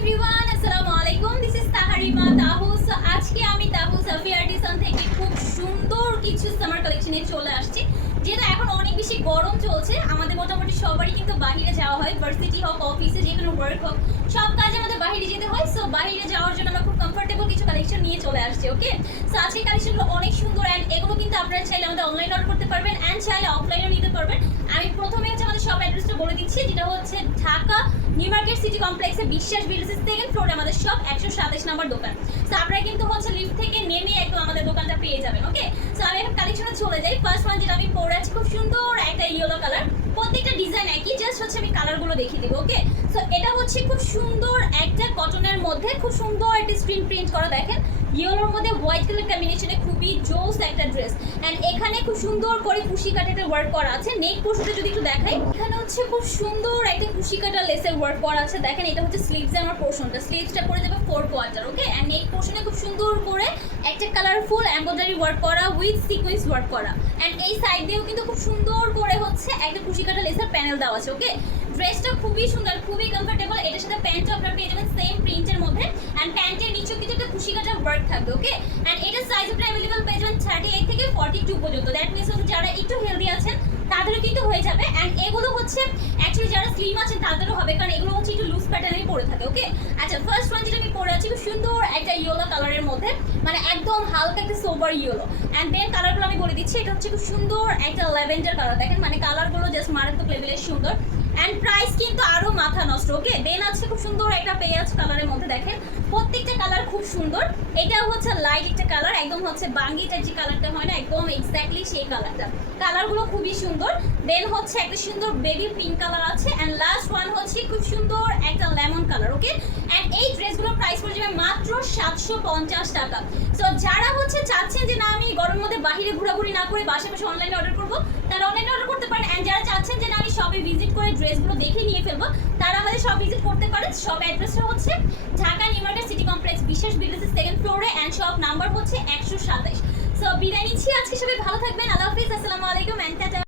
Everyone, আসসালামু আলাইকুম। This is Tahrima Tahu. So আজকে আমি তাহু সাফি আর্টিসান থেকে খুব সুন্দর কিছু সামার কালেকশনে চলে আসছি। যেটা এখন অনেক বেশি গরম চলছে, আমাদের মোটামুটি সবারই কিন্তু বাইরে যাওয়া হয়, ভার্সিটি হোক, অফিসে, যে কোনো ওয়ার্ক হোক, সব কাজে আমাদের বাইরে যেতে হয়। সো বাইরে যাওয়ার জন্য আমরা খুব কমফোর্টেবল কিছু কালেকশন নিয়ে চলে আসছি। ওকে, সো আজকে কালেকশনগুলো অনেক সুন্দর অ্যান্ড এগুলো কিন্তু আপনারা চাইলে আমাদের অনলাইন অর্ডার করতে পারবেন অ্যান্ড চাইলে অফলাইনেও নিতে পারবেন। আমি প্রথমে হচ্ছে আমাদের শপ অ্যাড্রেসটা বলে দিচ্ছি, যেটা হচ্ছে ঢাকা নিউ মার্কেট সিটি কমপ্লেক্সে বিশ্বাস বিল্ডার্সের সেকেন্ড ফ্লোরে আমাদের শপ, 127 নম্বর দোকান। সো আপনারা কিন্তু হচ্ছে লিফট থেকে নেমে একদম আমাদের দোকানটা পেয়ে যাবেন। ওকে, সো আমি এখন কালেকশনে চলে যাই। ফার্স্ট ওয়ান যেটা আমি পরে আছি, খুব সুন্দর একটা ইয়েলো কালার, প্রত্যেকটা ডিজাইন একই, জাস্ট হচ্ছে আমি কালারগুলো দেখিয়ে দেবো। ওকে, সো এটা হচ্ছে খুব সুন্দর একটা কটনের মধ্যে খুব সুন্দর একটা স্ক্রিন প্রিন্ট করা, দেখেন ইয়েলোর মধ্যে হোয়াইট কালার কম্বিনেশনে খুবই জোস একটা ড্রেস। অ্যান্ড এখানে খুব সুন্দর করে কুশি কাটাতে ওয়ার্ক করা আছে। নেক পোর্শনটা যদি একটু দেখাই, এখানে হচ্ছে খুব সুন্দর একটা কুশি কাটা লেসের ওয়ার্ক করা আছে। দেখেন এটা হচ্ছে স্লিভস আমার পোর্শনটা, স্লিভসটা পড়ে যাবে 4 কোয়ার্টার। ওকে, অ্যান্ড নেক পোর্শনে খুব সুন্দর করে একটা কালারফুল এমব্রয়ডারি ওয়ার্ক করা উইথ সিকোয়েন্স ওয়ার্ক করা। অ্যান্ড এই সাইড দিয়েও কিন্তু খুব সুন্দর করে হচ্ছে একটা কুশি কাটা লেসের প্যানেল দেওয়া আছে। ওকে, ড্রেসটা খুবই সুন্দর, খুবই কমফোর্টেবল। এটার সাথে প্যান্টও আপনারা পেয়ে যাবেন সেম প্রিন্টের মধ্যে, অ্যান্ড প্যান্টের নিচেও কিন্তু একটা কুশি কাটা ওয়ার্ক থাকবে। ওকে, অ্যান্ড এটার সাইজ আপনারা অ্যাভেলেবল পেয়ে যাবেন 38 থেকে 42 পর্যন্ত। দ্যাট মিনস হচ্ছে যারা একটু হেলদি আছেন তাদেরও কিন্তু হয়ে যাবে। অ্যান্ড এগুলো হচ্ছে অ্যাকচুয়ালি যারা স্লিম আছেন তাদেরও হবে, কারণ এগুলো হচ্ছে একটু লুজ প্যাটার্নেই পরে থাকে। ওকে, আচ্ছা, ফার্স্ট ওয়ান যেটা আমি পরে আছি খুব সুন্দর একটা ইয়েলো কালারের মধ্যে, মানে একদম হালকা একটা সোবার ইয়েলো। অ্যান্ড দেন কালারগুলো আমি বলে দিচ্ছি, এটা হচ্ছে খুব সুন্দর একটা ল্যাভেন্ডার কালার। দেখেন মানে কালারগুলো জাস্ট মারাত্মক লেভেলের সুন্দর, অ্যান্ড প্রাইস কিন্তু আরো মাথা নষ্ট। ওকে, দেন আছে খুব সুন্দর একটা পেঁয়াজ কালারের মধ্যে, দেখেন প্রত্যেকটা কালার খুব সুন্দর। এটা হচ্ছে লাইট একটা কালার, একদম হচ্ছে বাঙ্গিটার যে কালারটা হয় না, একদম এক্স্যাক্টলি সেই কালারটা। কালারগুলো খুবই সুন্দর। দেন হচ্ছে একটা সুন্দর বেবি পিঙ্ক কালার আছে, অ্যান্ড লাস্ট ওয়ান হচ্ছে খুব সুন্দর একটা লেমন কালার। ওকে, অ্যান্ড এই ড্রেসগুলোর প্রাইস পড়ে যাবে মাত্র 750 টাকা। সো যারা হচ্ছে চাচ্ছেন যে না আমি গরমের মধ্যে বাইরে ঘোরাঘুরি না করে বাসে বসে অনলাইনে অর্ডার করবো, তারা অনলাইনে অর্ডার করতে পারেন। অ্যান্ড যারা চাচ্ছেন যে না আমি শপে ভিজিট করে ড্রেসগুলো দেখে নিয়ে ফেলবো, তারা আমাদের শপ ভিজিট করতে পারেন। শপ অ্যাড্রেসটা হচ্ছে Dhaka new market city complex বিশ্বাস বিল্ডার্সের সেকেন্ড ফ্লোরে, অ্যান্ড শপ নাম্বার হচ্ছে 127। সো বিদায় নিচ্ছি আজকে, সবাই ভালো থাকবেন। আল্লাহ হাফিজ, আসসালামু আলাইকুম, অ্যান্ড টাটা।